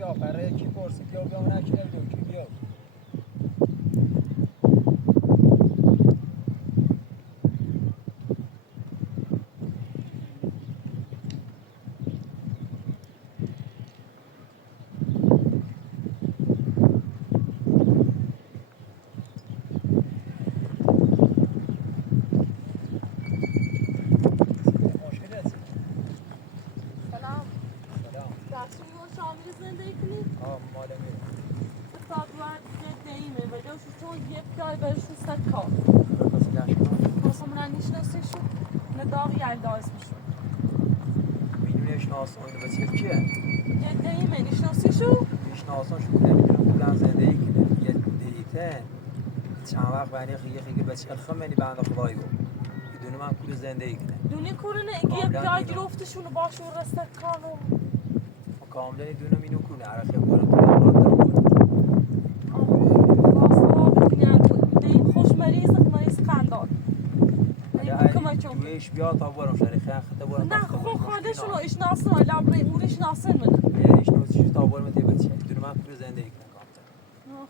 بیا برای کی پرسی بیا من نکنم دو کی بیا چند وقت بانی خیلی بچه خمینی بنده خدایی گفت بدون من کور زندگی کنه دونی کورونه اگه پیای گرفتشونو باشو رست کانو کاملا دونم اینو کنه عرقه بارم تو امرات دارم واسه بکنیم خوش مریض خندان تویش بیا تا بارم شریخه خطه بارم نه خو خودشونو اشناسن لبری اونش ناسن من یعنی اشناسیش تا بارم تی بچه دونم من کور زندگی کنه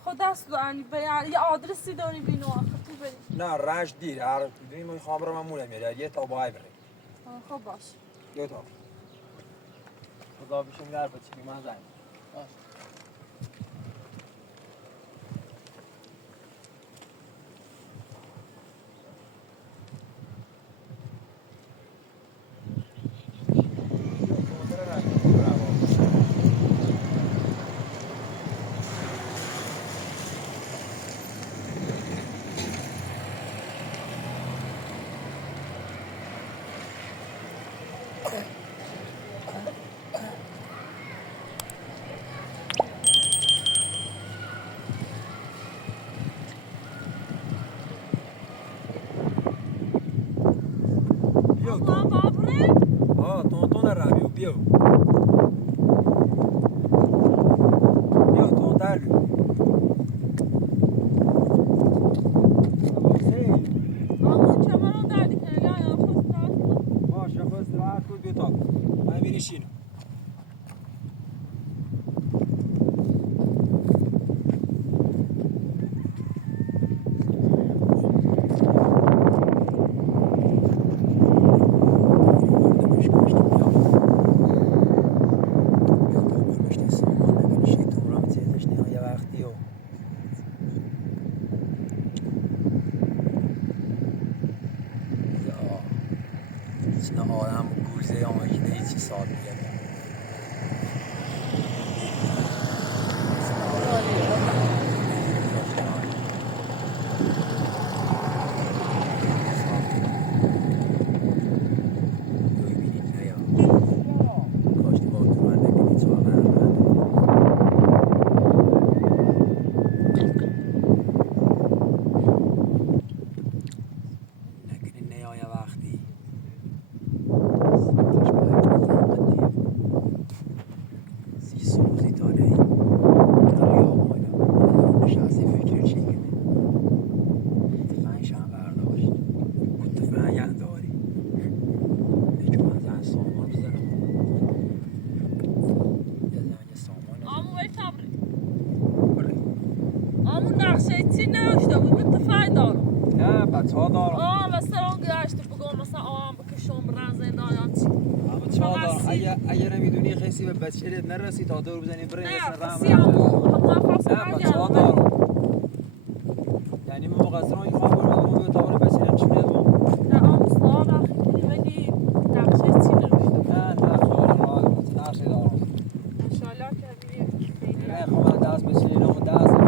خود دست دانی یه آدرسی داری بینو خطی بری نه رش دیر هر دونی من خامرم هم مونه میره یه تا بای بری خب باش یه تا خدا بشیم در بچه بی من زنگ باش Bio. Bio, total. باشه خود استراحت کن بیا تا من میریشینم اگر نمیدونی خیلی به بچه‌ت نرسی تا دور بزنی برای نه یعنی من مقصرم این خواهم برم به تا برای بچه‌م چی میاد نه آموزها وقتی ولی نقشه چی نروشته نه خواهر نقشه دارم انشالله که بیایی نه خواهر دست بچه‌م دست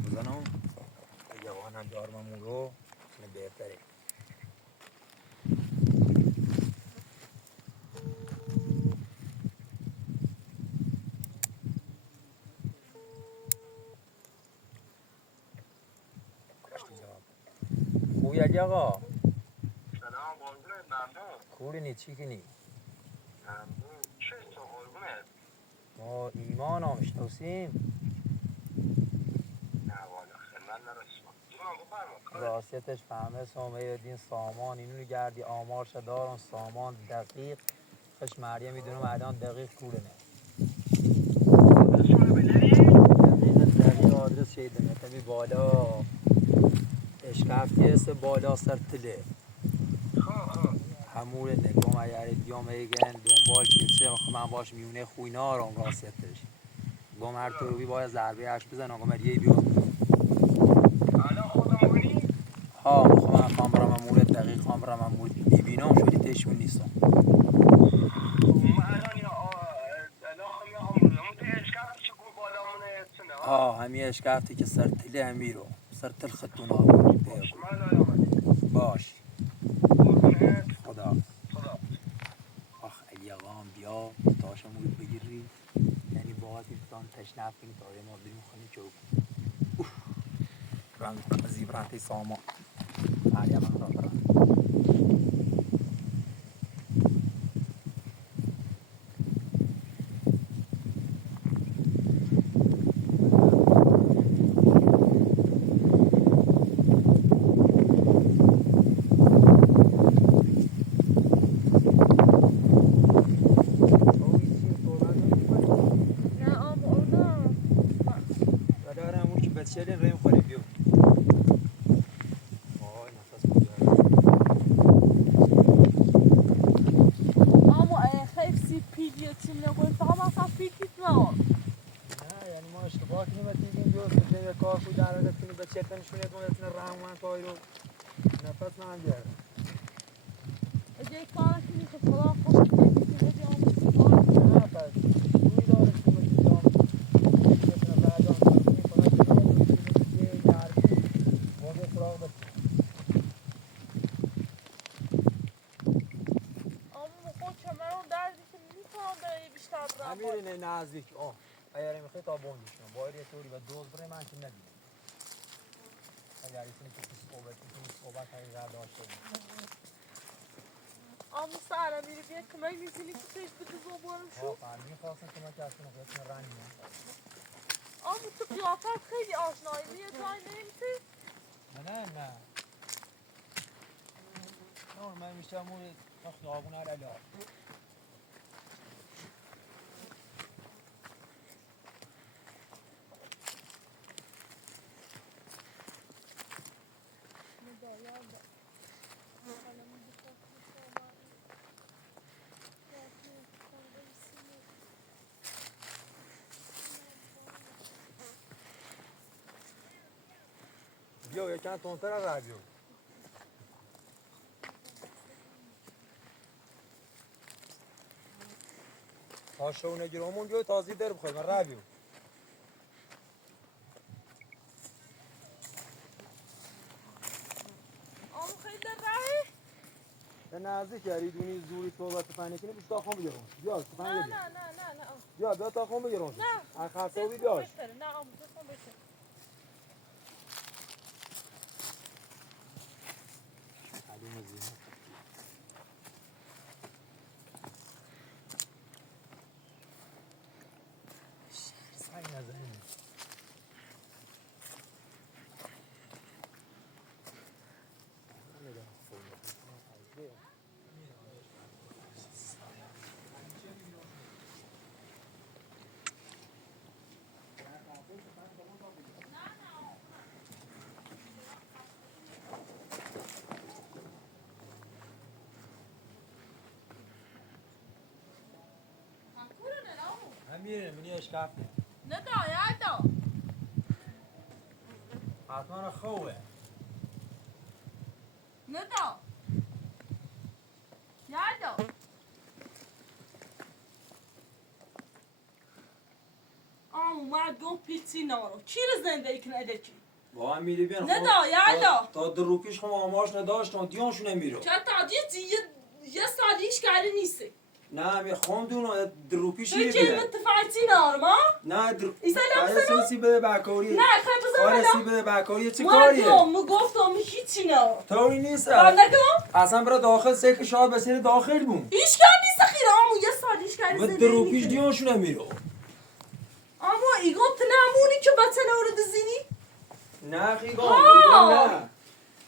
بزنم اگه واقعا دارم رو بهتره. خوبی علی آقا؟ سلام قربونت ممنون. خوبی چی کنی؟ ممنون. چه تو قربونت؟ ما ایمان هم میشناسیم. نه والا خدمت نرسیدم. جونم بفرما. راستیتش فهمه سامه دین سامان اینو نگردی آمارش دارن سامان دقیق خش مریم میدونم الان دقیق کورنه رسول بدری؟ دقیق آدرس شیدنه تمی بالا اشکفتی است بالا سر تله خب همون نگم اگر دیام ایگن دنبال چه من باش میونه خوینا رو راستیتش گم هر طوری باید ضربه اش بزن آقا مریه بیاد الان خودمونی؟ ها من خواهم برم مورد دقیق خواهم برم مورد میبینم شدی تشمون نیستم ما الان یا الان خب یا همون تو اشکاف چه کو بالامونه سنه ها همین اشکفتی که سر تله همی رو سر تل خطونا باش من الان آمدی باش قربونت خدا خدا آخ علی آقام بیا تاشمون رو بگیری یعنی باید انسان تشنف کنی تا یه ما بریم خونه چوب رنگ زیبرانتی ساما مریم هم را برم نه آم اونا و دارم اون که بچه‌لین ریم خوریم بیو آی نفس بگیرم آمو خیلی سی پیدی و تیم نگوی فقط مثلا پیدیت ما نه یعنی ما اشتباه کنیم و دیدیم بیو سجه یک کار کوی در حالت کنیم بچه تنشونیت ما یتونه رحم من تایی رو نفس من بیارم اگه کار کنی که خدا خوش کنی که بدی آمو سیگار نه پس روی دارش که بچه جام یتونه بعد آن کار کنیم فقط جناب رو کنیم بچه گردی واقع فراغ بچه آمو خود چمرون دردی که میتونم برای بیشتر برم همین نزدیک اگر میخوای تا بون میشونم باید یه طوری و دوز بره من که ندیدم اگر ایتونی که صحبت حقیقت داشته بود آمو سهرم میری بیا کمک میکنی که پیش بده زبارم شو فهمی خواستم که من که از کنم خواستم رنگ من آمو تو قیافت خیلی آشنایی میه جای نمیسی نه من میشتم اون خیابون علالا بیا یکم تونتر از رای بیو تا شونه گیرمون بیو تازی در بخواه من رای بیو آمو خیلی در راهی به نزدیک یاری دونی زوری صحبت فنی کنی بیشتر خون بگیرم بیا نه بیا نه تا خون بگیرم نه از خرساوی بیاش بهتره نه آمو بخون بهتره معلومه زینه سنگ نزنی میره منی اشکافته نه دا یادا حتما خوبه نه دا یادا آمو اومد گفت پیچی نارو کی رو زنده کنه ادکی با هم میری بیان نه دا یالا تا در رو پیش خم آمارش نداشتم دیونشون نمیرو چه تعدیه یه سالیش کاری نیست نه می خوندون در رو پیش تو میری که بیان متفاعتی نارما نه در ایسا آیا لمسه سیسی بده بکاری نه خیلی آره بزن سی بده بکاری چی ما کاریه گفتم هیچی نه طوری نیست نگم اصلا برای داخل سه شاد بسیر داخل بون هیچ کار نیست خیره آمو یه سالیش کاری و زنده در رو پیش نیست دیونشون نمیرو اما ایگون تنمونی که بچه نورو دزینی نه خیگان ها. نه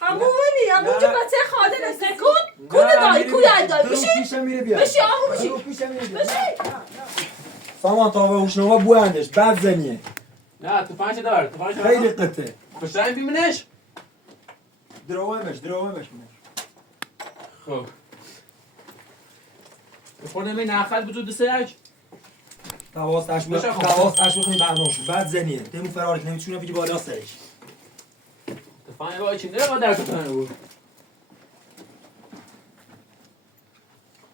همونی همون که نه. بچه خاله نسکن کنه دایی کوی دایی بشی پیشم میره بیا بشی آمو بشی درو پیشم میره بیا بشی سامان تا به هوشنما بوندش بعد زنیه نه تو پنج دار تو پنج خیلی قطعه پشتن بیمنش درومش خب خودم این نخل وجود سرج تواستش بخوایی برنامه بعد زنیه تیمو فرار کنه میتونه بیدی بالا سرش تو فایل وای چی نه در تو بود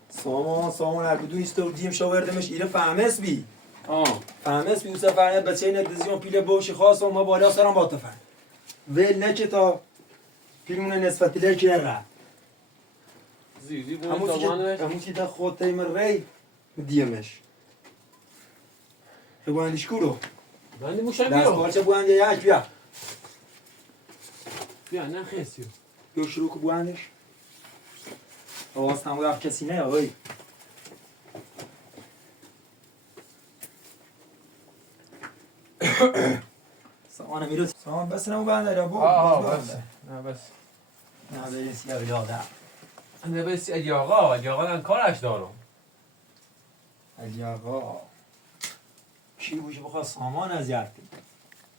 سامان هر کدوم استو دیم شاوردمش ایره فهمس بی آه بی اون سفرنه بچه این دزیون پیل بوشی خواست و ما بالا سرم با تفن ول نه که تا فیلمون نسبتی لر که نره زیزی بود زبانش همون چی تا خود تیم ری دیمش بگوندش کورو بندی موشم دست بیرو پارچه بوینده یک بیا بیا نه خیسیو بیا شروع که بویندش آواز تمو رفت کسی نه آقای سامان میرو سامان بس نمو بنده را بو بس نه بس نه برسی یا بیاده نه بس ادی آقا من کارش دارم علی آقا کی بوشه بخواه سامان اذیت کنی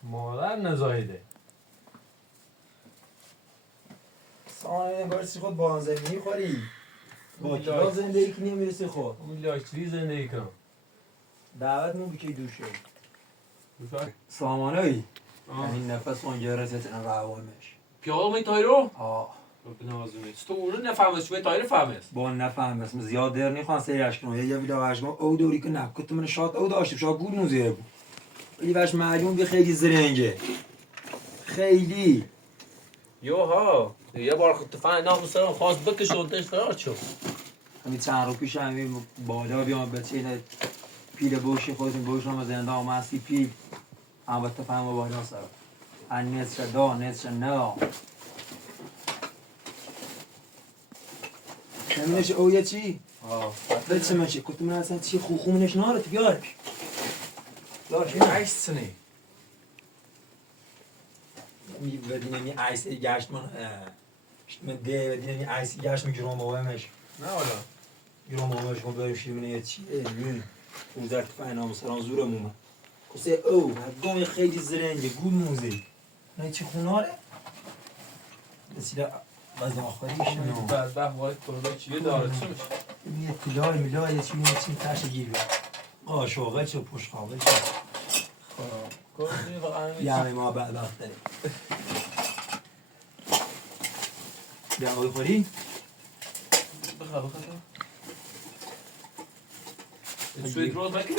مادر نزایده سامان انگار سی خود با زمینی خوری با کلا زندگی کنی میرسی خود اون لاشتری زندگی کنم دعوت مون بکی دوشه دوشار سامانایی این نفس اونجا رسیت این روانش پیاده می تایرو آه بنازونی تو اونو نفهمست چه تایر فهمست با نفهم اسم زیاد در نیخوان سریعش کنم یه ویلا وشما او دوری که نکت من شاد او داشتیم شاد گود موزه بود ولی وش معلوم بی خیلی زرنگه خیلی یوها یه بار خود تفنگ ناموسرم خواست بکش و دشت دار شد همین چند رو پیش همین بالا بیام بچه اینه پیل بوشی خودتون بوش هم زنده هم هستی پیل هم با تفهم و بالا سر ان نصف دا نصف نه نمینش او یه چی؟ بچه من چی؟ کتو من اصلا چی خوخومنش نارت بیارش دارش عیش سنی ودینه می عیسی گشت من ده ودینه می عیسی گشت من گرام بابامش نه والا گرام بابامش ما بریم شیرینه یه چی من اوزر تفنگ ناموسران زورمون کسی او گم خیلی زرنگه گود موزه نه چی خوناره؟ بسیار غذا آخریش نه بعد وقت کرونا چیه داره چی میشه یه تلای ملای یه چی تاشه گیر بیاد قاشاقه چه پشقاقه چه کرونا واقعا یعنی ما بعد وقت داریم بیا آقای خوری؟ بخواه سوید روز بکنی؟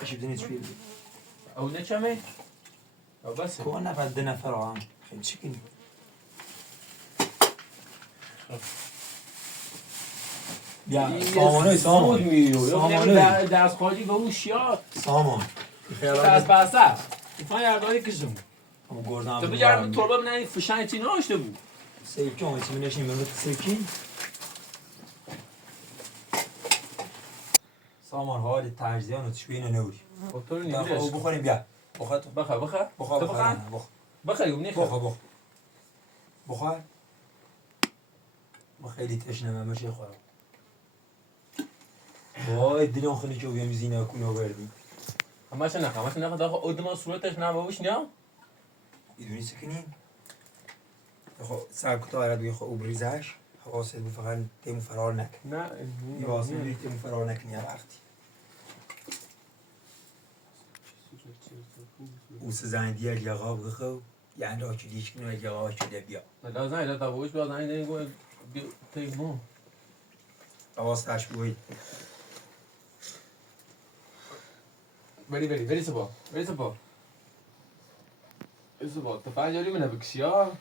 باشی بدونی چی بید او نه چمه؟ او بسه که نفر ده نفر هم خیلی چی کنی؟ بیا سامانوی سامانوی دست خواهی به اون شیاد سامان دست بسته ایفان یرداری کشم همون گردم تو بجرد طربه من این فشنگ چی ناشته بود سیرکی همه چی منشیم بمید سیرکی سامان حال تجزیان و تشبیه نوری خطور او نیدش بخوریم بیا بخور تو بخواه بخور بخواه یوم نیخواه بخور بخور ما خیلی تشنه من میشه خورم وای دلم خیلی که بیم زینه کنه بردیم همش نخواه داخل اودمان صورتش نباوش نیا ایدونی سکنین خب سرکتا هرد بگه خب او بریزش حواست بود فقط تیمو فرار نکن نه یه واسه بگه تیمو فرار نکنی هر وقتی او سزن دیگه یقا بخو یعنی را که دیش کنه یقا شده بیا لازم ایده دابوش باز این نگو تیمو حواستش بوی بری سبا تفاهم جاری منه بکشی ها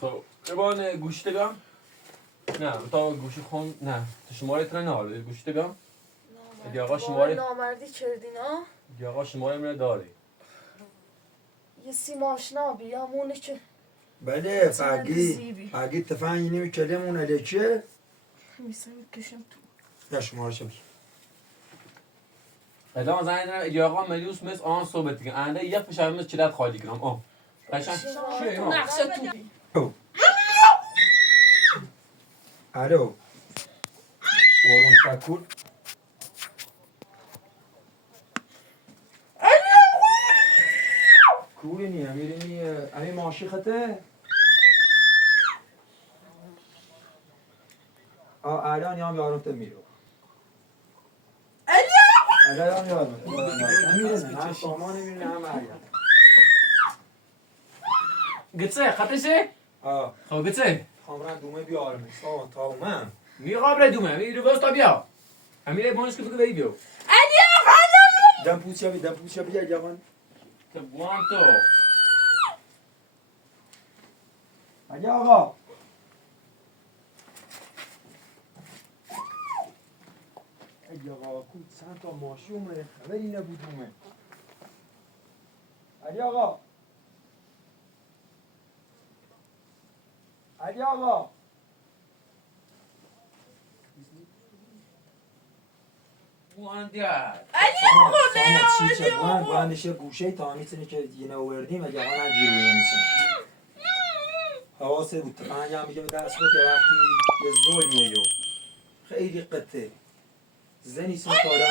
خب ایوان گوشت بگم نه تا گوشی خون نه تو شماره تره نه گوشت بگم اگه آقا شماره نامردی کردین ها اگه آقا شماره منه داری یه سیم آشنا بیامونه که بله فقی تفنگ اینی میکلمون علیکه میسه میکشم تو یا شماره چه بگی ادام زنگ دارم اگه آقا ملیوس مثل آن صحبت دیگه انده یک پشم مثل چلت خالی کنم قشنگ چیه اینا نقشه تو الو قربون شکر کوری امیرینی امیر ماشی خطه الان یام یارم تو میرو الان یارم امیرینه هم سامان میرینه هم مریم گتسه خطشه خب گتسه خامران دومه بیارم سامان تا اومم می قابل دومه می رو بستا بیا امیر بانش که بگو بی بیو دم پوچه بیا جوان که بوان تو علی آقا علی آقا کود چند تا ماشی اومده خبری نبود اومد علی آقا علی آقا بوان دیار سامان بوانش گوشه تا میتونی که یه نوردیم و جوان هم جیبونه میتونی حواسه بود تفنگ هم میگه به دست خود یه وقتی یه ظلمیه خیلی قطعه زنی سن تا الان